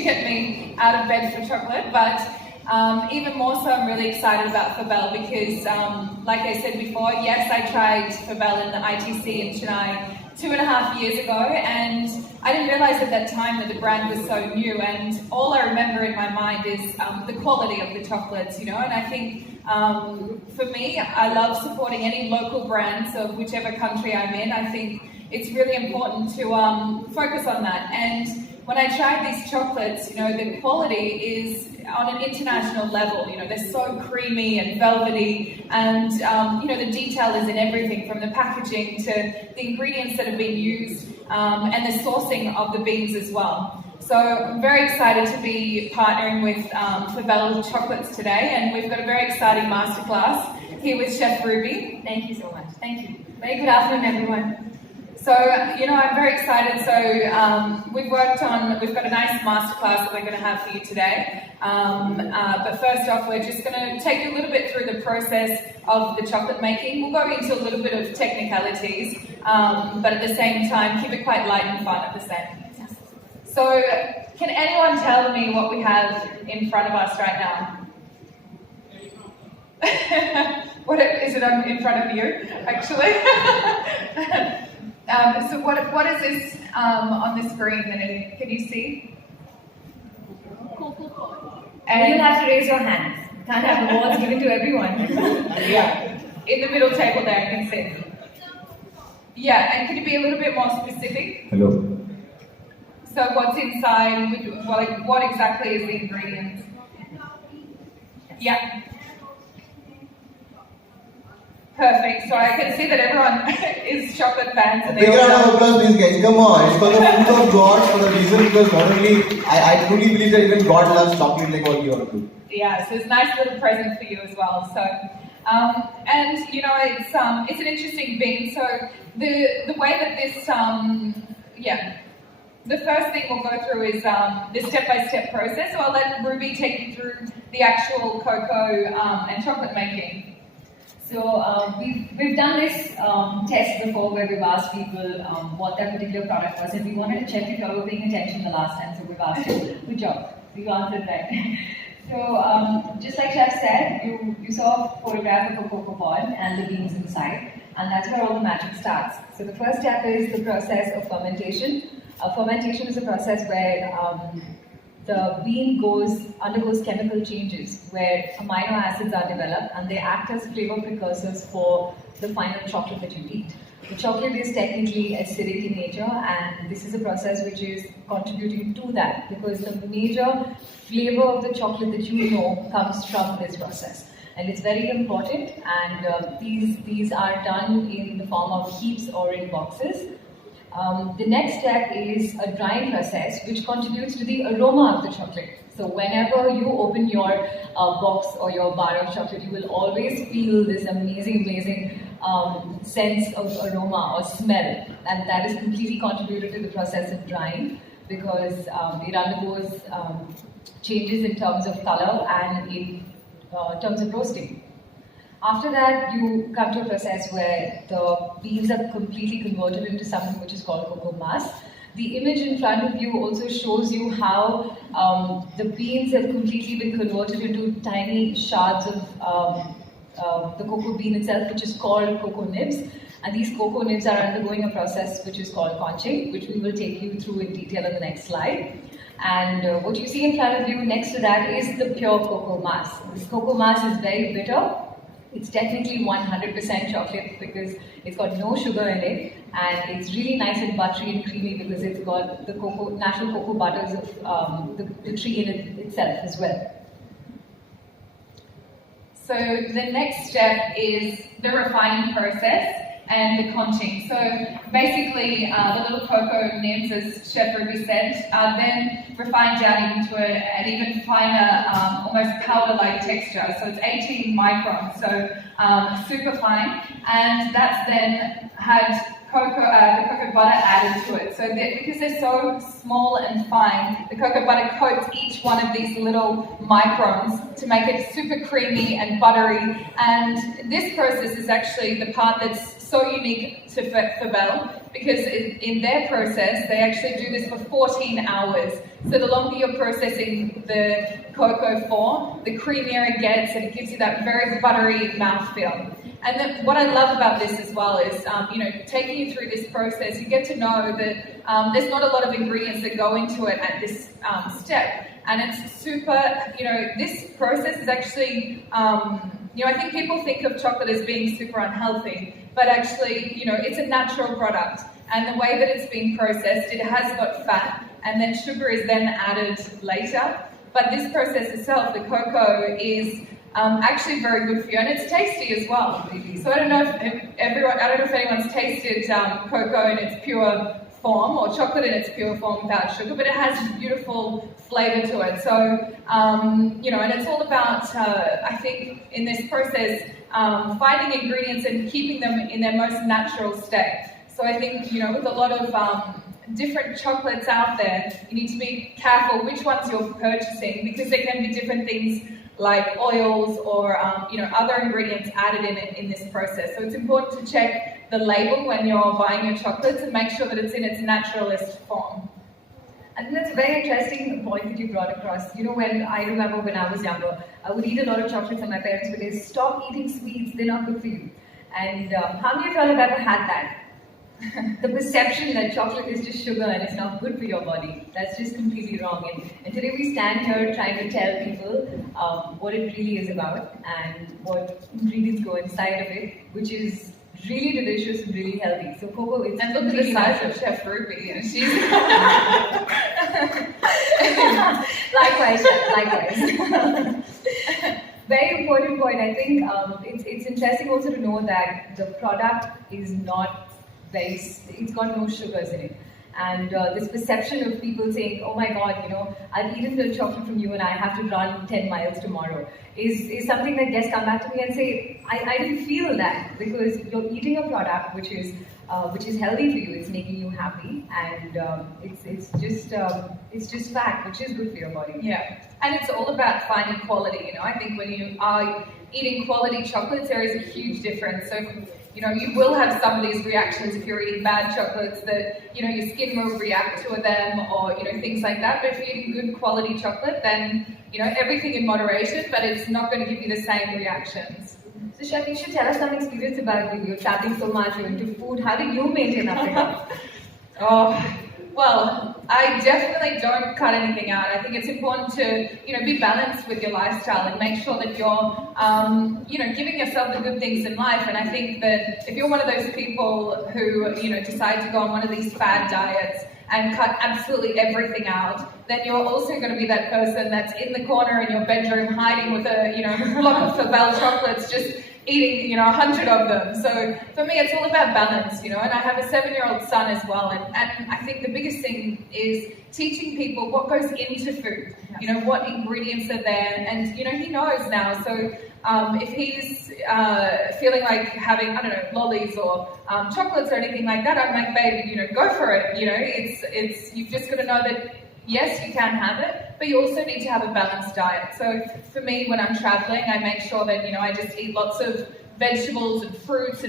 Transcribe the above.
to get me out of bed for chocolate, but even more so I'm really excited about Fabel because, like I said before, yes, I tried Fabel in the ITC in Chennai 2.5 years ago, and I didn't realize at that time that the brand was so new, and all I remember in my mind is the quality of the chocolates, and I think for me, I love supporting any local brands of whichever country I'm in. I think it's really important to focus on that. And when I tried these chocolates, the quality is on an international level. They're so creamy and velvety, and the detail is in everything from the packaging to the ingredients that have been used and the sourcing of the beans as well. So I'm very excited to be partnering with Fabel Chocolates today, and we've got a very exciting masterclass here with Chef Ruby. Thank you so much. Thank you. Very good afternoon, everyone. So, I'm very excited. So, we've got a nice masterclass that we're going to have for you today. But first off, we're just going to take you a little bit through the process of the chocolate making. We'll go into a little bit of technicalities, but at the same time, keep it quite light and fun at the same. So, can anyone tell me what we have in front of us right now? What is it in front of you, actually? So what is this on the screen? Can you see? And you'll have to raise your hands. You can't have awards given to everyone. Yeah, in the middle table there, you can see. Yeah, and could you be a little bit more specific? Hello. So what's inside? What exactly is the ingredients? Yeah. Perfect. So I can see that everyone is chocolate fans. And big round of applause, please, guys. Come on. It's for the food of God, for the reason because not only I truly believe that even God loves chocolate like all you are too. Yeah. So it's a nice little present for you as well. So, and it's an interesting bean. So the way that this the first thing we'll go through is the step-by-step process. So I'll let Ruby take you through the actual cocoa and chocolate making. So we've done this test before where we've asked people what their particular product was, and we wanted to check if you were paying attention the last time, so we've asked you. Good job, you answered right. So just like Chef said, you saw a photograph of a cocoa pod and the beans inside, and that's where all the magic starts. So the first step is the process of fermentation. Fermentation is a process where the bean undergoes chemical changes where amino acids are developed and they act as flavor precursors for the final chocolate that you eat. The chocolate is technically acidic in nature, and this is a process which is contributing to that because the major flavor of the chocolate that you know comes from this process. And it's very important, and these are done in the form of heaps or in boxes. The next step is a drying process which contributes to the aroma of the chocolate. So whenever you open your box or your bar of chocolate, you will always feel this amazing sense of aroma or smell, and that is completely contributed to the process of drying because it undergoes changes in terms of color and in terms of roasting. After that, you come to a process where the beans are completely converted into something which is called cocoa mass. The image in front of you also shows you how the beans have completely been converted into tiny shards of the cocoa bean itself, which is called cocoa nibs. And these cocoa nibs are undergoing a process which is called conching, which we will take you through in detail on the next slide. And what you see in front of you next to that is the pure cocoa mass. This cocoa mass is very bitter. It's technically 100% chocolate because it's got no sugar in it, and it's really nice and buttery and creamy because it's got the natural cocoa butters of the tree in it itself as well. So the next step is the refining process and the conching. So basically, the little cocoa nibs, as Chef Ruby said, are then refined down into an even finer, almost powder-like texture. So it's 18 microns, so super fine. And that's then had the cocoa butter added to it. So because they're so small and fine, the cocoa butter coats each one of these little microns to make it super creamy and buttery. And this process is actually the part that's so unique to Fabel because in their process, they actually do this for 14 hours. So the longer you're processing the cocoa for, the creamier it gets, and it gives you that very buttery mouthfeel. And then what I love about this as well is, taking you through this process, you get to know that there's not a lot of ingredients that go into it at this step. And it's super, this process is actually, I think people think of chocolate as being super unhealthy, but actually, it's a natural product. And the way that it's being processed, it has got fat, and then sugar is then added later. But this process itself, the cocoa, is actually very good for you, and it's tasty as well. So I don't know if anyone's tasted cocoa in its pure form or chocolate in its pure form without sugar, but it has beautiful flavor to it. So and it's all about I think in this process finding ingredients and keeping them in their most natural state. So I think with a lot of different chocolates out there, you need to be careful which ones you're purchasing, because there can be different things like oils or other ingredients added in this process. So it's important to check the label when you're buying your chocolates and make sure that it's in its naturalist form. I think that's a very interesting point that you brought across. When I remember when I was younger, I would eat a lot of chocolates and my parents would say, stop eating sweets, they're not good for you. And how many of y'all have ever had that? The perception that chocolate is just sugar and it's not good for your body, that's just completely wrong. And today we stand here trying to tell people what it really is about and what ingredients go inside of it, which is really delicious and really healthy. So cocoa, it's and look at the size of Chef Ruby. She's likewise. Very important point. I think it's interesting also to know that the product is not it's got no sugars in it. And this perception of people saying, oh my God, I've eaten the chocolate from you and I have to run 10 miles tomorrow, is something that guests come back to me and say, I didn't feel that, because you're eating a product which is healthy for you, it's making you happy, and it's just fat, which is good for your body. Yeah, and it's all about finding quality. I think when you are eating quality chocolates, there is a huge difference. So you will have some of these reactions if you're eating bad chocolates, that, your skin will react to them, or, things like that. But if you're eating good quality chocolate, then, everything in moderation, but it's not going to give you the same reactions. So Chef, you should tell us some experience about you. You're traveling so much, you're into food. How do you maintain Africa? Well, I definitely don't cut anything out. I think it's important to, be balanced with your lifestyle and make sure that you're, giving yourself the good things in life. And I think that if you're one of those people who, decide to go on one of these fad diets and cut absolutely everything out, then you're also going to be that person that's in the corner in your bedroom hiding with a, block of Fabel chocolates, just eating, 100 of them. So for me, it's all about balance, and I have a 7-year-old son as well. And I think the biggest thing is teaching people what goes into food, what ingredients are there. And, he knows now. So if he's feeling like having, lollies or chocolates or anything like that, I'm like, baby, go for it. It's you've just got to know that, yes, you can have it, but you also need to have a balanced diet. So for me, when I'm traveling, I make sure that, I just eat lots of vegetables and fruits and